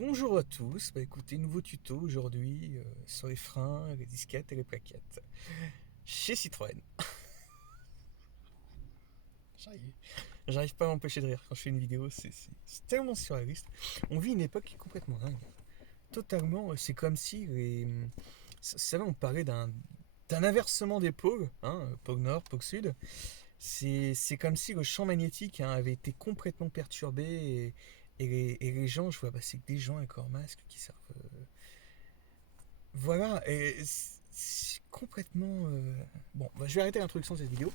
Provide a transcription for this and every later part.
Bonjour à tous, écoutez, nouveau tuto aujourd'hui sur les freins, les disquettes et les plaquettes chez Citroën. J'arrive, j'arrive pas à m'empêcher de rire quand je fais une vidéo, c'est tellement surréaliste. On vit une époque qui est complètement dingue. Totalement, c'est comme si vous savez, on parlait d'un inversement des pôles, pôle nord, pôle sud. C'est comme si le champ magnétique avait été complètement perturbé et les gens, je vois, c'est que des gens avec leur masque qui servent. Voilà, et c'est complètement. Bon, je vais arrêter l'introduction de cette vidéo.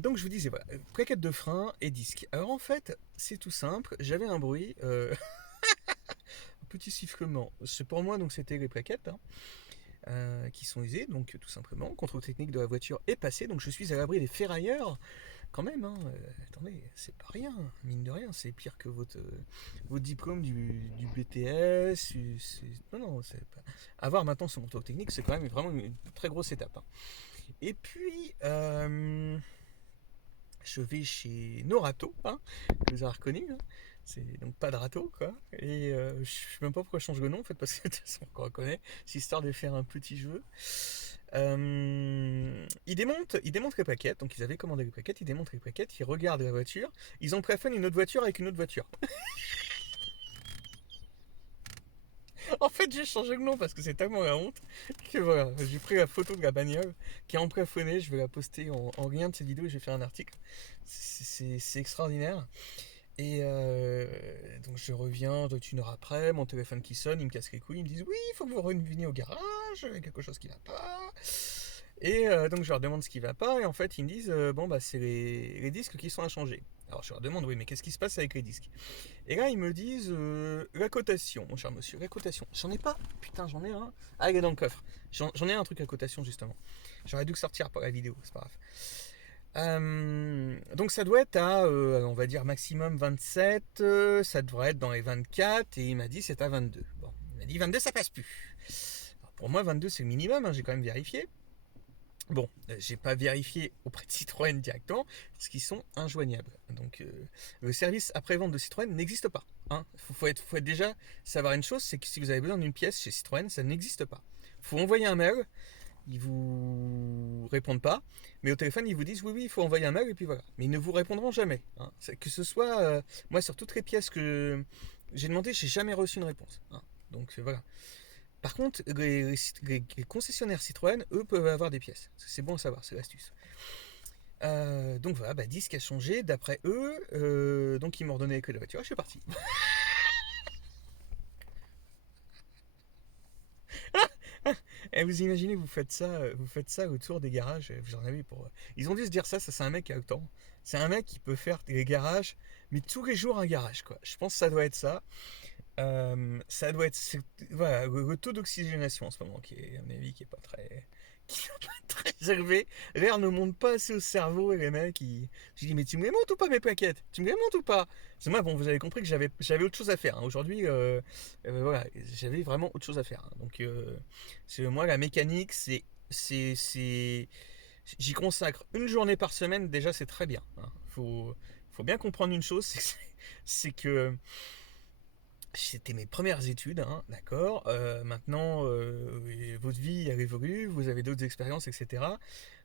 Donc je vous disais, voilà, plaquette de frein et disque. Alors en fait, c'est tout simple, j'avais un bruit, un petit sifflement. C'est pour moi, donc c'était les plaquettes qui sont usées, donc tout simplement. Contrôle technique de la voiture est passé, donc je suis à l'abri des ferrailleurs quand même, attendez, c'est pas rien, mine de rien, c'est pire que votre diplôme du BTS. Non, c'est pas. Avoir maintenant son contrôle technique, c'est quand même vraiment une très grosse étape. Et puis, je vais chez Norato, que vous avez reconnu. C'est donc pas de râteau, quoi. Et je sais même pas pourquoi je change le nom, en fait, parce que de toute façon, on reconnaît. C'est histoire de faire un petit jeu. Ils démontent les plaquettes, donc ils avaient commandé les plaquettes, ils démontent les plaquettes, ils regardent la voiture, ils ont préféré une autre voiture avec une autre voiture. En fait, j'ai changé le nom parce que c'est tellement la honte que voilà, j'ai pris la photo de la bagnole qui est en plafonné, je vais la poster en lien de cette vidéo et je vais faire un article. C'est extraordinaire. Et donc je reviens 1 heure après, mon téléphone qui sonne, ils me cassent les couilles, ils me disent oui, il faut que vous reveniez au garage, il y a quelque chose qui va pas. Et donc je leur demande ce qui va pas, et en fait ils me disent bon bah c'est les disques qui sont à changer. Alors je leur demande oui mais qu'est-ce qui se passe avec les disques. Et là ils me disent la cotation, mon cher monsieur, la cotation. J'en ai pas, putain j'en ai un. Ah il est dans le coffre. J'en ai un truc à cotation justement. J'aurais dû le sortir pour la vidéo, c'est pas grave. Donc ça doit être à, on va dire maximum 27, ça devrait être dans les 24, et il m'a dit c'est à 22. Bon, il m'a dit 22 ça passe plus. Alors pour moi 22 c'est le minimum, j'ai quand même vérifié. Bon, j'ai pas vérifié auprès de Citroën directement, parce qu'ils sont injoignables. Donc le service après-vente de Citroën n'existe pas. Faut être déjà savoir une chose, c'est que si vous avez besoin d'une pièce chez Citroën, ça n'existe pas. Faut envoyer un mail, ils vous répondent pas, mais au téléphone ils vous disent oui oui il faut envoyer un mail et puis voilà. Mais ils ne vous répondront jamais. Que ce soit moi sur toutes les pièces que j'ai demandé, j'ai jamais reçu une réponse. Donc voilà. Par contre, les concessionnaires Citroën, eux, peuvent avoir des pièces. C'est bon à savoir, c'est l'astuce. Donc voilà, disque a changé d'après eux. Donc ils m'ont ordonné que la voiture. Je suis parti. Et vous imaginez, vous faites ça autour des garages. Vous en avez pour. Ils ont dû se dire ça c'est un mec qui a le temps. C'est un mec qui peut faire des garages, mais tous les jours un garage, quoi. Je pense que ça doit être ça. Ça doit être voilà, le taux d'oxygénation en ce moment qui est à mon avis qui est pas très élevé. L'air ne monte pas assez au cerveau et les mecs je dis mais tu me les montes ou pas mes plaquettes? Tu me les montes ou pas? C'est moi, bon, vous avez compris que j'avais autre chose à faire. Aujourd'hui voilà, j'avais vraiment autre chose à faire. Donc c'est moi la mécanique, c'est j'y consacre une journée par semaine, déjà c'est très bien. Faut bien comprendre une chose, c'est que c'était mes premières études, d'accord. Maintenant, votre vie elle évolue, vous avez d'autres expériences, etc.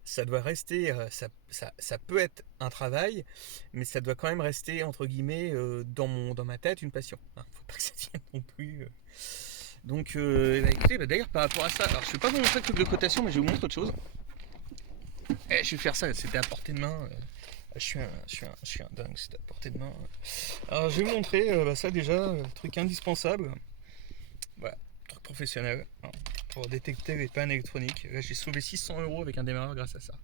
Ça doit rester, ça peut être un travail, mais ça doit quand même rester entre guillemets dans ma tête une passion. Faut pas que ça tienne non plus. Donc, écoutez, d'ailleurs par rapport à ça, alors je vais pas vous montrer le truc de cotation, mais je vais vous montrer autre chose. Je vais faire ça, c'était à portée de main. Je suis un dingue, c'était à portée de main. Alors je vais vous montrer ça déjà, truc indispensable. Voilà, truc professionnel pour détecter les pannes électroniques. Là j'ai sauvé 600 € avec un démarreur grâce à ça.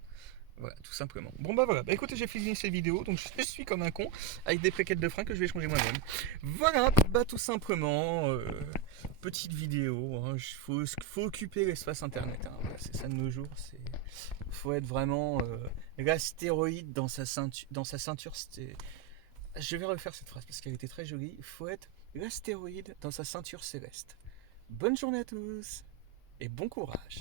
Voilà, tout simplement. Bon voilà, écoutez, j'ai fini cette vidéo, donc je suis comme un con avec des plaquettes de frein que je vais changer moi-même. Voilà, tout simplement, petite vidéo. Faut occuper l'espace internet. Voilà, c'est ça de nos jours. Faut être vraiment l'astéroïde dans sa ceinture. Je vais refaire cette phrase parce qu'elle était très jolie. Faut être l'astéroïde dans sa ceinture céleste. Bonne journée à tous et bon courage.